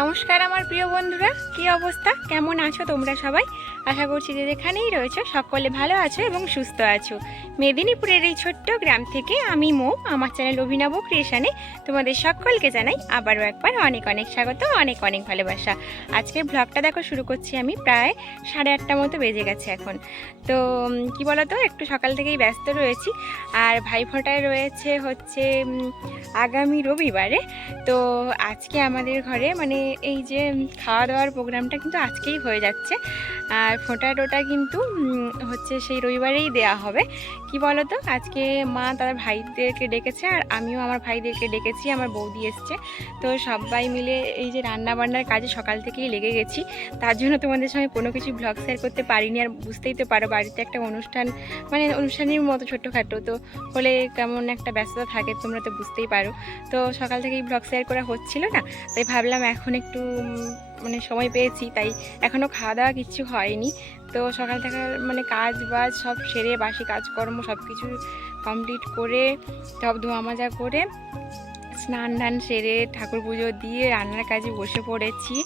নমস্কার আমার প্রিয় বন্ধুরা, কি অবস্থা, কেমন আছো তোমরা সবাই? আশা করছি যে যেখানেই রয়েছো সকলে ভালো আছো এবং সুস্থ আছো। মেদিনীপুরের এই ছোট্ট গ্রাম থেকে আমি মৌ, আমার চ্যানেল অভিনব ক্রিয়েশনে তোমাদের সকলকে জানাই আবারও একবার অনেক অনেক স্বাগত, অনেক অনেক ভালোবাসা। আজকের ব্লগটা দেখো শুরু করছি আমি প্রায় 8:30 মতো বেজে গেছে এখন। তো কি বলো তো, একটু সকাল থেকেই ব্যস্ত রয়েছি। আর ভাইফোঁটায় রয়েছে হচ্ছে আগামী রবিবারে। তো আজকে আমাদের ঘরে মানে এই যে খাওয়া দাওয়ার প্রোগ্রামটা কিন্তু আজকেই হয়ে যাচ্ছে। আর ফোঁটাটা কিন্তু হচ্ছে সেই রবিবারেই দেয়া হবে। কি বলো তো, আজকে মা তার ভাইদেরকে ডেকেছে আর আমিও আমার ভাইদেরকে ডেকেছি, আমার বৌদি এসছে। তো সবাই মিলে এই যে রান্না বান্নার কাজে সকাল থেকেই লেগে গেছি। তার জন্য তোমাদের সঙ্গে কোনো কিছু ব্লগ শেয়ার করতে পারিনি। আর বুঝতেই তো পারো, বাড়িতে একটা অনুষ্ঠান মানে অনুষ্ঠানের মতো ছোটোখাটো তো হলে কেমন একটা ব্যস্ততা থাকে, তোমরা তো বুঝতেই পারো। তো সকাল থেকেই ব্লগ শেয়ার করা হচ্ছিল না, তাই ভাবলাম এখন একটু মানে সময় পেয়েছি, তাই এখনও খাওয়া দাওয়া কিচ্ছু হয়নি। তো সকাল থেকে মানে কাজ বাজ সব সেরে, বাসি কাজকর্ম সব কিছু কমপ্লিট করে, সব ধোয়া মাজা করে, স্নান টান সেরে, ঠাকুর পুজো দিয়ে রান্নার কাজে বসে পড়েছি।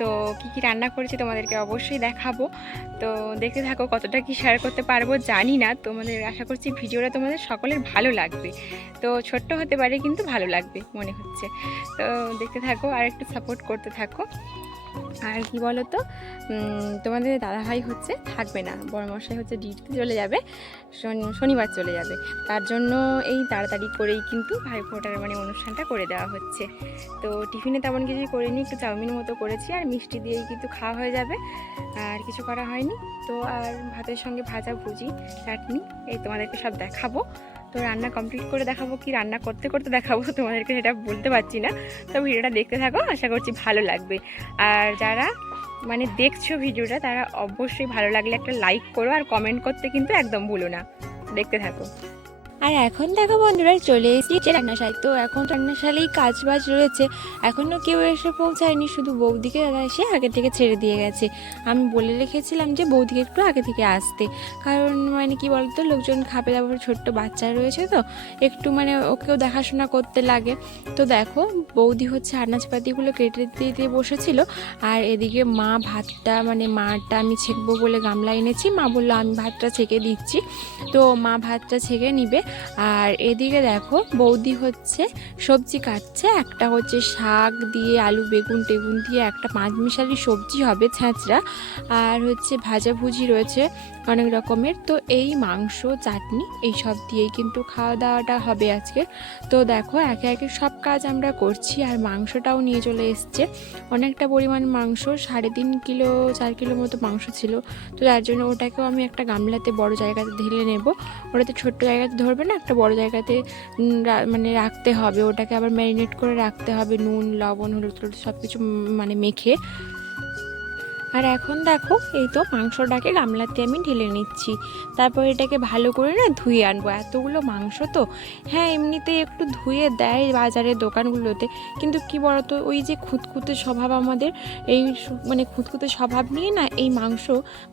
তো কি কি রান্না করেছি তোমাদেরকে অবশ্যই দেখাবো। তো দেখতে থাকো, কতটা কি শেয়ার করতে পারবো জানি না। তোমাদের আশা করছি ভিডিওটা তোমাদের সকলের ভালো লাগবে। তো ছোট্ট হতে পারে কিন্তু ভালো লাগবে মনে হচ্ছে। তো দেখতে থাকো আর একটু সাপোর্ট করতে থাকো। আর কি বলো তো, তোমাদের দাদাভাই হচ্ছে থাকবে না, বড়মশাই হচ্ছে ডিউটিতে চলে যাবে, শনিবার চলে যাবে। তার জন্য এই তাড়াতাড়ি করেই কিন্তু ভাইফোঁটার মানে অনুষ্ঠানটা করে দেওয়া হচ্ছে। তো টিফিনে তেমন কিছুই করিনি, একটু চাউমিন মতো করেছি আর মিষ্টি দিয়েই কিন্তু খাওয়া হয়ে যাবে, আর কিছু করা হয়নি। তো আর ভাতের সঙ্গে ভাজা ভুজি চাটনি এই তোমাদেরকে সব দেখাবো। তো রান্না কমপ্লিট করে দেখাবো, কি রান্না করতে করতে দেখাবো তোমাদেরকে সেটা বলতে পারছি না। তো ভিডিওটা দেখতে থাকো, আশা করছি ভালো লাগবে। আর যারা মানে দেখছো ভিডিওটা তারা অবশ্যই ভালো লাগলে একটা লাইক করো, আর কমেন্ট করতে কিন্তু একদম ভুলো না। দেখতে থাকো। আর এখন দেখো বন্ধুরা, চলে এসেছি রান্নাশালে। তো এখন রান্নাশালেই কাজ বাজ রয়েছে, এখনও কেউ এসে পৌঁছায়নি, শুধু বৌদিকে দাদা এসে আগে থেকে ছেড়ে দিয়ে গেছে। আমি বলে রেখেছিলাম যে বৌদিকে একটু আগে থেকে আসতে, কারণ মানে কি বলতো, লোকজন খাবে দাবার, ছোট্ট বাচ্চা রয়েছে তো একটু মানে ওকেও দেখাশোনা করতে লাগে। তো দেখো বৌদি হচ্ছে আনাজপাতিগুলো কেটে দিয়ে বসেছিল, আর এদিকে মা ভাতটা মানে মাটা আমি ছেঁকবো বলে গামলা এনেছি, মা বললো আমি ভাতটা ছেঁকে দিচ্ছি। তো মা ভাতটা ছেঁকে নিবে। আর এদিকে দেখো বৌদি হচ্ছে সবজি কাটছে, একটা হচ্ছে শাক দিয়ে আলু বেগুন টেগুন দিয়ে একটা পাঁচমিশালি সবজি হবে ছ্যাঁচড়া, আর হচ্ছে ভাজা ভুজি রয়েছে অনেক রকমের। তো এই মাংস চাটনি এই সব দিয়েই কিন্তু খাওয়া দাওয়াটা হবে আজকে। তো দেখো একে একে সব কাজ আমরা করছি, আর মাংসটাও নিয়ে চলে এসছে অনেকটা পরিমাণ মাংস, 3.5 কিলো 4 কিলো মতো মাংস ছিল। তো তার জন্য ওটাকেও আমি একটা গামলাতে বড় জায়গাতে ঢেলে নেব। ওটাতে ছোট্ট জায়গাতে ধরবে না, একটা বড় জায়গাতে মানে রাখতে হবে, ওটাকে আবার ম্যারিনেট করে রাখতে হবে, নুন লবণ হলুদ টলুদ সব কিছু মানে মেখে। আর এখন দেখো এই তো মাংসটাকে গামলাতে আমি ঢেলে নিচ্ছি, তারপর এটাকে ভালো করে না ধুয়ে আনবো। এতগুলো মাংস তো, হ্যাঁ এমনিতেই একটু ধুয়ে দেয় বাজারের দোকানগুলোতে, কিন্তু কি বলতো ওই যে খুঁতখুঁতে স্বভাব আমাদের, এই মানে খুঁতখুঁতে স্বভাব নিয়ে না এই মাংস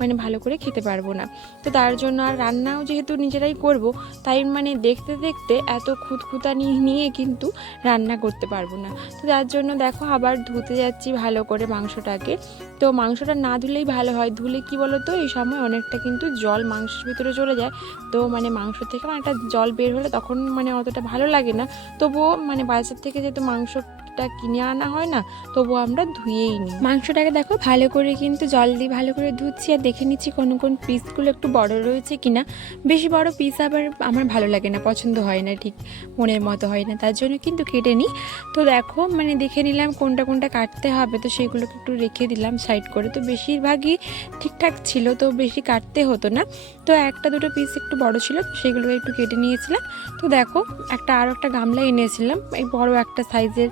মানে ভালো করে খেতে পারবো না। তো তার জন্য আর রান্নাও যেহেতু নিজেরাই করব, তাই মানে দেখতে দেখতে এত খুঁতখুঁতানি নিয়ে কিন্তু রান্না করতে পারবো না। তো তার জন্য দেখো আবার ধুতে যাচ্ছি ভালো করে মাংসটাকে। তো মাংসটা না ধুলেই ভালো হয়, ধুলে কি বলো তো এই সময় অনেকটা কিন্তু জল মাংসের ভিতরে চলে যায়। তো মানে মাংস থেকে মানে একটা জল বের হলে তখন মানে অতটা ভালো লাগে না। তবুও মানে বাজার থেকে যেহেতু মাংসটা কিনে আনা হয় না, তবুও আমরা ধুয়েই নিই মাংসটাকে। দেখো ভালো করে কিন্তু জল দিয়ে ভালো করে ধুচ্ছি, আর দেখে নিচ্ছি কোন কোন পিসগুলো একটু বড় রয়েছে কিনা। বেশি বড় পিস আবার আমার ভালো লাগে না, পছন্দ হয় না, ঠিক মনের মতো হয় না, তার জন্য কিন্তু কেটে নিই। তো দেখো মানে দেখে নিলাম কোনটা কোনটা কাটতে হবে, তো সেগুলোকে একটু রেখে দিলাম সাইড করে। তো বেশিরভাগই ঠিকঠাক ছিল, তো বেশি কাটতে হতো না। তো একটা দুটো পিস একটু বড় ছিল, সেগুলোকে একটু কেটে নিয়েছিলাম। তো দেখো আরও একটা গামলা এনেছিলাম, এই বড় একটা সাইজের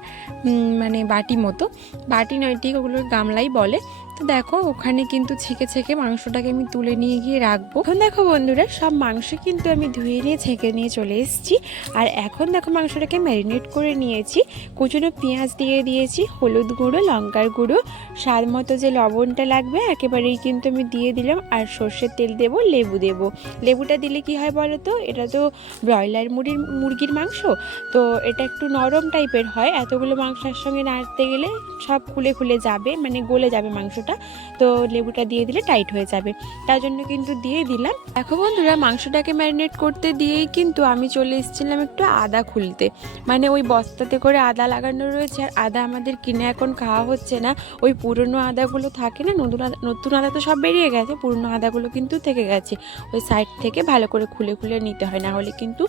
মানে বাটি মতো, বাটি নয় ঠিক ওগুলো গামলাই বলে। তো দেখো ওখানে কিন্তু ছেঁকে ছেঁকে মাংসটাকে আমি তুলে নিয়ে গিয়ে রাখবো। এখন দেখো বন্ধুরা সব মাংস কিন্তু আমি ধুয়ে নিয়ে ছেঁকে নিয়ে চলে এসেছি। আর এখন দেখো মাংসটাকে ম্যারিনেট করে নিয়েছি। কুচনো পেঁয়াজ দিয়ে দিয়েছি, হলুদ গুঁড়ো, লঙ্কার গুঁড়ো, স্বাদ মতো যে লবণটা লাগবে একেবারেই কিন্তু আমি দিয়ে দিলাম। আর সর্ষের তেল দেবো, লেবু দেবো। লেবুটা দিলে কি হয় বলো তো, এটা তো ব্রয়লার মুরগির মাংস, তো এটা একটু নরম টাইপের হয়। এতগুলো মাংসের সঙ্গে নাড়তে গেলে সব খুলে খুলে যাবে, মানে গলে যাবে মাংসটা, তো লেবুটা দিয়ে দিলে টাইট হয়ে যাবে, তার জন্য কিন্তু দিয়ে দিলাম। দেখো বন্ধুরা মাংসটাকে ম্যারিনেট করতে দিয়েই কিন্তু আমি চলে এসেছিলাম একটু আদা খুলতে। মানে ওই বস্তাতে করে আদা লাগানো রয়েছে, আর আদা আমাদের কিনে এখন খাওয়া হচ্ছে না। ওই পুরনো আদাগুলো থাকে না, নতুন আদা তো সব বেরিয়ে গেছে, পুরনো আদাগুলো কিন্তু থেকে গেছে। ওই সাইড থেকে ভালো করে খুলে খুলে নিতে হয়, না হলে কিন্তু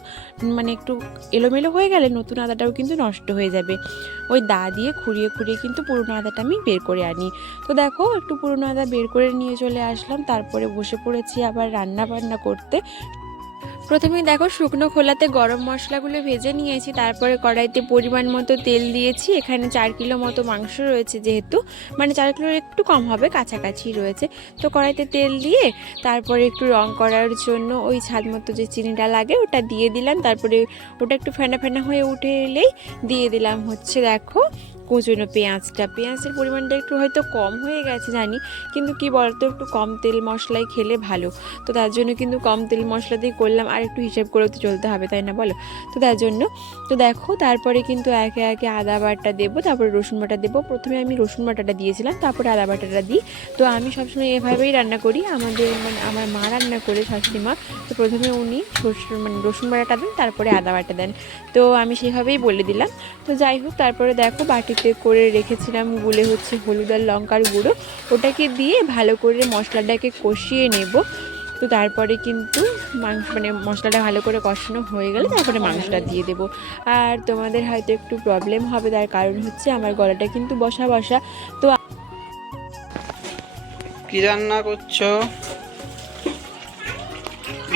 মানে একটু এলোমেলো হয়ে গেলে নতুন আদাটাও কিন্তু নষ্ট হয়ে যাবে। ওই দা দিয়ে খুঁড়িয়ে খুঁড়িয়ে কিন্তু পুরনো আদাটা আমি বের করে আনি। তো দেখো একটু পুরনো আদা বের করে নিয়ে চলে আসলাম, তারপরে বসে পড়েছি আবার রান্না বান্না করতে। প্রথমেই দেখো শুকনো খোলাতে গরম মশলাগুলো ভেজে নিয়েছি, তারপরে কড়াইতে পরিমাণ মতো তেল দিয়েছি। এখানে 4 কিলো মতো মাংস রয়েছে, যেহেতু মানে 4 কিলোর একটু কম হবে, কাছাকাছি রয়েছে। তো কড়াইতে তেল দিয়ে তারপরে একটু রং করার জন্য ওই স্বাদ মতো যে চিনিটা লাগে ওটা দিয়ে দিলাম। তারপরে ওটা একটু ফেনা ফেনা হয়ে উঠে এলেই দিয়ে দিলাম হচ্ছে দেখো কুচনো পেঁয়াজের পরিমাণটা একটু হয়তো কম হয়ে গেছে জানি, কিন্তু কি বলতো একটু কম তেল মশলায় খেলে ভালো, তো তার জন্য কিন্তু কম তেল মশলাতেই করলাম। আর একটু হিসেব করেও তো চলতে হবে, তাই না বলো? তো তার জন্য তো দেখো তারপরে কিন্তু একে একে আদা বাটা দেবো, তারপরে রসুন বাটা দেবো। প্রথমে আমি রসুন বাটাটা দিয়েছিলাম, তারপরে আদা বাটাটা দিই। তো আমি সবসময় এভাবেই রান্না করি, আমার মা রান্না করে, শাশুড়ি মা। তো প্রথমে উনি রসুন বাটাটা দেন, তারপরে আদা বাটা দেন, তো আমি সেভাবেই বলে দিলাম। তো যাই হোক, তারপরে দেখো বাটিতে করে রেখেছিলাম গুলে হচ্ছে হলুদ আর লঙ্কার গুঁড়ো, ওটাকে দিয়ে ভালো করে মশলাটাকে কষিয়ে নেব। তো তারপরে কিন্তু মশলাটা ভালো করে কষানো হয়ে গেলে তারপরে মাংসটা দিয়ে দেব। আর তোমাদের হয়তো একটু প্রবলেম হবে, তার কারণ হচ্ছে আমার গলাটা কিন্তু বসা বসা। তো কি রান্না করছো?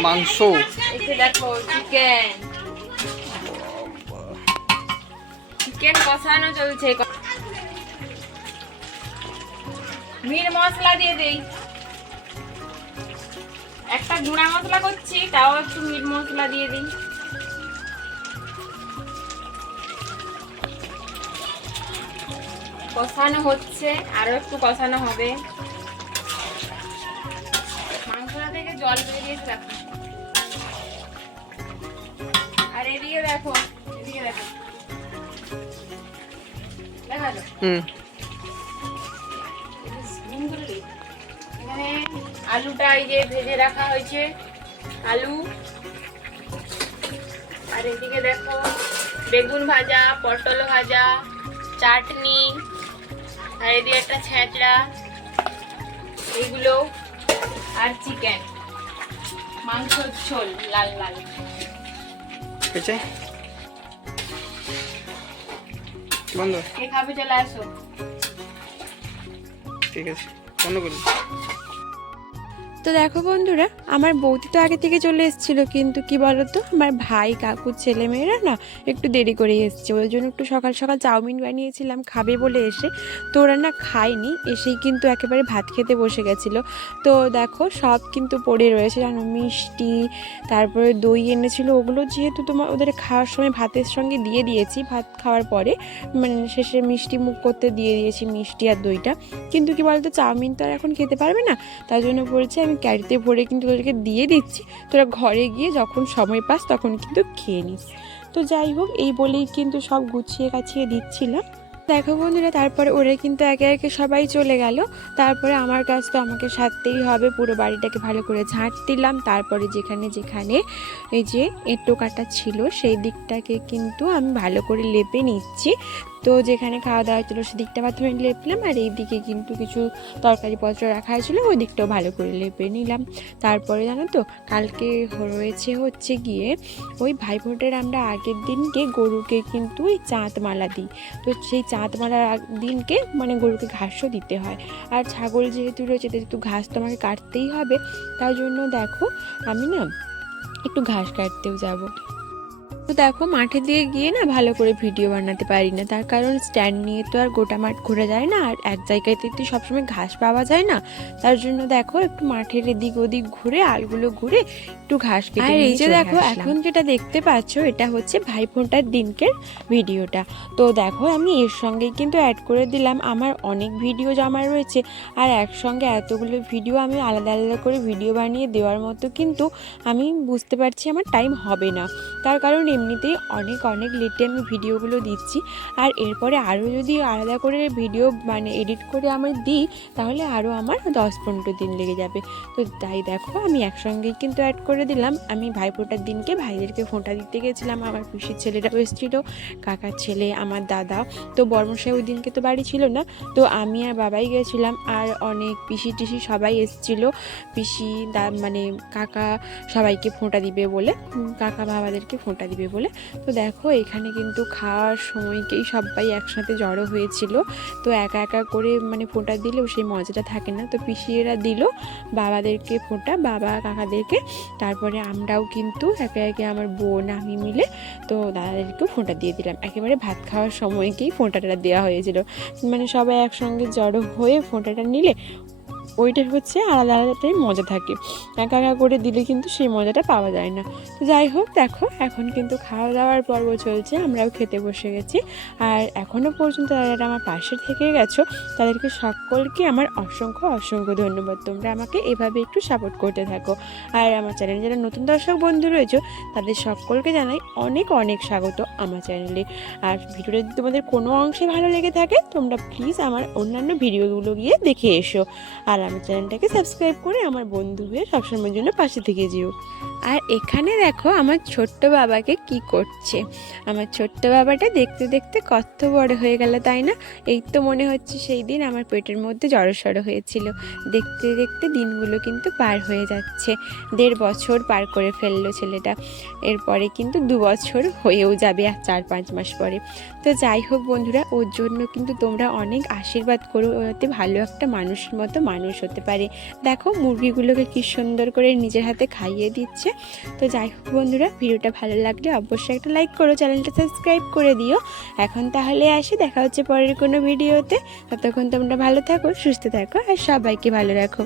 মাংস। দেখো চিকেন কষানো চলছে। মিট মশলা দিয়ে দেই, একটা গুঁড়া মশলা করছি, তাও একটু মিট মশলা দিয়ে দিই। কষানো হচ্ছে, আরো একটু কষানো হবে। মাংসটা থেকে জল বেরিয়েছে দেখো। আর এদিকে দেখো দেখালো। এখানে আলুটা এই যে ভেজে রাখা হয়েছে, আলু। আর এদিকে দেখো বেগুন ভাজা, পটল ভাজা, চাটনি, আর এদিকে একটা ছেঁচড়া, এইগুলো। আর চিকেন মাংসর ঝোল লাল লাল। বন্ধ। কে খাবে চলে আসো। ঠিক আছে, বন্ধ করুন। তো দেখো বন্ধুরা আমার বৌদি তো আগে থেকে চলে এসেছিলো, কিন্তু কি বলতো আমার ভাই কাকুর ছেলেমেয়েরা না একটু দেরি করে এসছে, ওই জন্য একটু সকাল সকাল চাউমিন বানিয়েছিলাম খাবে বলে এসে, তো ওরা না খায়নি, এসেই কিন্তু একেবারে ভাত খেতে বসে গেছিলো। তো দেখো সব কিন্তু পড়ে রয়েছে জানো, মিষ্টি, তারপরে দই এনেছিল, ওগুলো যেহেতু ওদের খাওয়ার সময় ভাতের সঙ্গে দিয়ে দিয়েছি, ভাত খাওয়ার পরে মানে শেষে মিষ্টি মুখ করতে দিয়ে দিয়েছি মিষ্টি আর দইটা। কিন্তু কি বলতো চাউমিন তো আর এখন খেতে পারবে না, তার জন্য বলছে আমি ক্যারিতে ভরে কিন্তু তোদেরকে দিয়ে দিচ্ছি, তোরা ঘরে গিয়ে যখন সময় পাস তখন কিন্তু খেয়ে নিস। তো যাই হোক এই বলেই কিন্তু সব গুছিয়ে কাছিয়ে দিচ্ছিলাম। দেখো বন্ধুরা তারপরে ওরা কিন্তু একে একে সবাই চলে গেল, তারপরে আমার কাজ তো আমাকে সারতেই হবে, পুরো বাড়িটাকে ভালো করে ঝাঁট দিলাম। তারপরে যেখানে যেখানে এই যে এঁটো কাটা ছিল সেই দিকটাকে কিন্তু আমি ভালো করে লেপে নিচ্ছি। তো যেখানে খাওয়া দাওয়া ছিল সেদিকটা প্রথমে লেপলাম, আর এই দিকে কিন্তু কিছু তরকারিপত্র রাখা হয়েছিল ওই দিকটাও ভালো করে লেপে নিলাম। তারপরে জানো তো কালকে রয়েছে হচ্ছে গিয়ে ওই ভাইফোঁটার আমরা আগের দিনকে গরুকে কিন্তু ওই চাঁদমালা দিই, তো সেই চাঁদমালার দিনকে মানে গরুকে ঘাসও দিতে হয়। আর ছাগল যেহেতু রয়েছে যেহেতু ঘাস তো আমাকে কাটতেই হবে, তাই জন্য দেখো আমি না একটু ঘাস কাটতেও যাব। তো দেখো মাঠে দিয়ে গিয়ে না ভালো করে ভিডিও বানাতে পারি না, তার কারণ স্ট্যান্ড নিয়ে তো আর গোটা মাঠ ঘোরা যায় না, আর এক জায়গাতে তো সবসময় ঘাস পাওয়া যায় না। তার জন্য দেখো একটু মাঠের এদিক ওদিক ঘুরে আলগুলো ঘুরে একটু ঘাস কেটে আর এই যে দেখো এখন যেটা দেখতে পাচ্ছ এটা হচ্ছে ভাইফোঁটার দিনকের ভিডিওটা। তো দেখো আমি এর সঙ্গে কিন্তু অ্যাড করে দিলাম আমার অনেক ভিডিও জমা রয়েছে, আর একসঙ্গে এতগুলো ভিডিও আমি আলাদা আলাদা করে ভিডিও বানিয়ে দেওয়ার মতো কিন্তু আমি বুঝতে পারছি আমার টাইম হবে না। তার কারণ এমনিতেই অনেক অনেক লেটে আমি ভিডিওগুলো দিচ্ছি, আর এরপরে আরও যদি আলাদা করে ভিডিও মানে এডিট করে আমি দিই তাহলে আরও আমার 10-15 দিন লেগে যাবে। তো তাই দেখো আমি একসঙ্গেই কিন্তু অ্যাড করে দিলাম। আমি ভাইফোঁটার দিনকে ভাইদেরকে ফোঁটা দিতে গেছিলাম, আমার পিসির ছেলেটাও এসেছিল, কাকার ছেলে, আমার দাদা। তো বর্মশাই ওই দিনকে তো বাড়ি ছিল না, তো আমি আর বাবাই গেছিলাম, আর অনেক পিসি টিসি সবাই এসেছিলো, পিসি মানে কাকা সবাইকে ফোঁটা দিবে বলে, কাকা বাবাদেরকে ফোঁটা দিবে বলে। তো দেখো এখানে কিন্তু খাওয়ার সময়কেই সবাই একসাথে জড়ো হয়েছিল। তো একা একা করে মানে ফোঁটা দিলেও সেই মজাটা থাকে না, তো পিসিরা দিল বাবাদেরকে ফোঁটা, বাবা কাকাদেরকে, তারপরে আমরাও কিন্তু একে একে আমার বোন আমি মিলে তো দাদাদেরকেও ফোঁটা দিয়ে দিলাম। একেবারে ভাত খাওয়ার সময়কেই ফোঁটাটা দেওয়া হয়েছিল, মানে সবাই একসঙ্গে জড়ো হয়ে ফোঁটাটা নিলে ওইটার হচ্ছে আলাদা আলাদাটাই মজা থাকে, একা একা করে দিলে কিন্তু সেই মজাটা পাওয়া যায় না। তো যাই হোক দেখো এখন কিন্তু খাওয়া দাওয়ার পর্ব চলছে, আমরাও খেতে বসে গেছি। আর এখনও পর্যন্ত যারা আমার পাশে থেকে গেছো তাদেরকে সকলকে আমার অসংখ্য অসংখ্য ধন্যবাদ। তোমরা আমাকে এভাবে একটু সাপোর্ট করতে থাকো। আর আমার চ্যানেলে যারা নতুন দর্শক বন্ধু রয়েছে তাদের সকলকে জানাই অনেক অনেক স্বাগত আমার চ্যানেলে। আর ভিডিওটা যদি তোমাদের কোনো অংশে ভালো লেগে থাকে তোমরা প্লিজ আমার অন্যান্য ভিডিওগুলো গিয়ে দেখে এসো, আর আমার চ্যানেলটাকে সাবস্ক্রাইব করে আমার বন্ধু হয়ে সবসময়ের জন্য পাশে থেকে যেও। আর এখানে দেখো আমার ছোট্ট বাবাকে কি করছে। আমার ছোট্ট বাবাটা দেখতে দেখতে কত বড় হয়ে গেল তাই না? এই তো মনে হচ্ছে সেই দিন আমার পেটের মধ্যে জড়সড় হয়েছিল। দেখতে দেখতে দিনগুলো কিন্তু পার হয়ে যাচ্ছে, 1.5 বছর পার করে ফেললো ছেলেটা, এরপরে কিন্তু 2 বছর হয়েও যাবে আর 4-5 মাস পরে। তো যাই হোক বন্ধুরা, ওর জন্য কিন্তু তোমরা অনেক আশীর্বাদ করো, ওতে ভালো একটা মানুষের মতো মানুষ হতে পারে। দেখো মুরগিগুলোকে কি সুন্দর করে নিজের হাতে খাইয়ে দিচ্ছে। তো যাই হোক বন্ধুরা, ভিডিওটা ভালো লাগলে অবশ্যই একটা লাইক করো, চ্যানেলটা সাবস্ক্রাইব করে দিও। এখন তাহলে আসি, দেখা হচ্ছে পরের কোনো ভিডিওতে। ততক্ষণ তোমরা ভালো থাকো, সুস্থ থাকো, আর সবাইকে ভালো রাখো।